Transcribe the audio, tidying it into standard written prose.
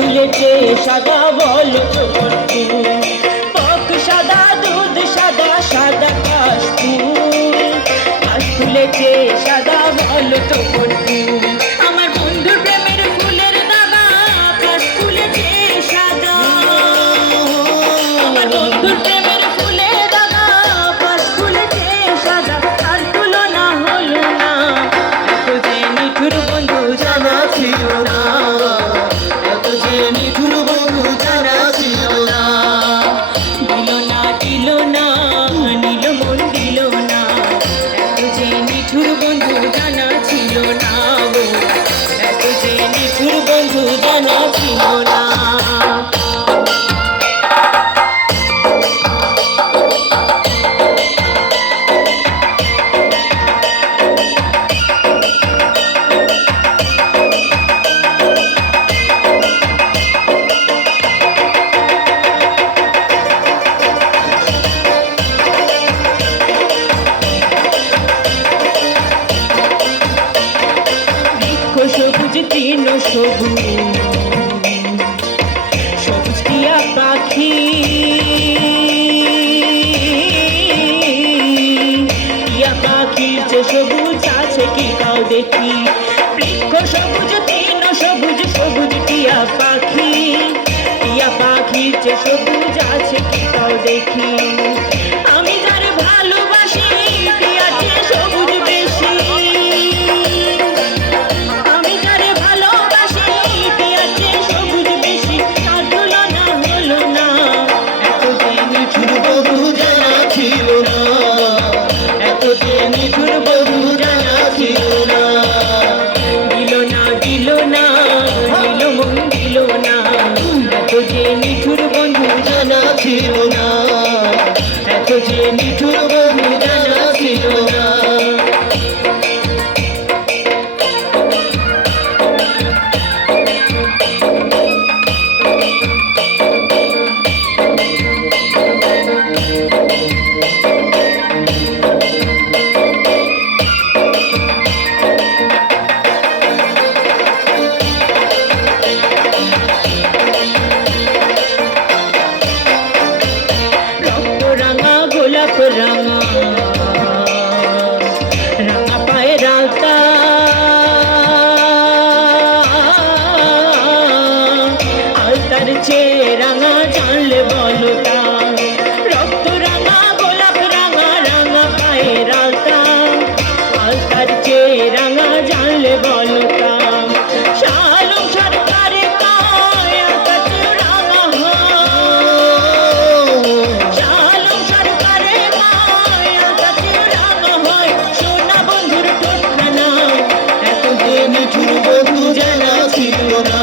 ফুলেছে সাদা বলো তো বন্ধু, পক সাদা দুধ সাদা সাদা কাশফুল, কাশফুলেছে সাদা বলো তো বন্ধু। আমার বন্ধুর প্রেমের ফুলের দাগা কাশফুলেছে সাদা, আমার বন্ধুর প্রেমের ফুলের দাগা কাশফুলেছে সাদা, আর তুলনা হলো না। এত যে নিঠুর বন্ধু জানা ছিল না, এত যে নিঠুর বন্ধু জানা ছিল না। দিল না দিল না নিল মন দিল না, এত যে নিঠুর বন্ধু জানা ছিল না গো, এত যে নিঠুর বন্ধু জানা ছিল না। সবুজ তৃণ সবুজ, সবুজ টিয়া পাখি, টিয়া পাখির যে সবুজ আছে কি তাও দেখি। বৃক্ষ সবুজ তৃণ সবুজ, সবুজ টিয়া পাখি, টিয়া পাখির যে সবুজ আছে কি তাও দেখি। আমি যার ভালোবাসি টিয়ার চেয়ে সবুজ বেশি, আমি যারে ভালোবাসি টিয়ার চেয়ে সবুজ বেশি, তার তুলনা হলো না। এত যে নিঠুর বন্ধু জানা ছিল না, এত যে নিঠুর বন্ধু জানা ছিল না। দিল না দিল না দিল মন দিল না, এত যে নিঠুর বন্ধু জানা ছিল না, এত যে নিঠুর বন্ধু জানা ছিল না। গোলাপ রাঙা রাঙা পায়ের আলতা, আলতার চেয়ে রাঙা জানলে বলো তা। রক্ত রাঙা গোলাপ রাঙা রাঙা পায়ের আলতা, আলতার চেয়ে রাঙা জানলে বলো তা। শালম সরকারে কয় আলতা চেয়ে রাঙা হয়, শালম সরকারে কয় আলতা চেয়ে রাঙা হয়। সোনা বন্ধুর ঠোঁটখানা এত যে নিঠুর বন্ধু জানা ছিল না,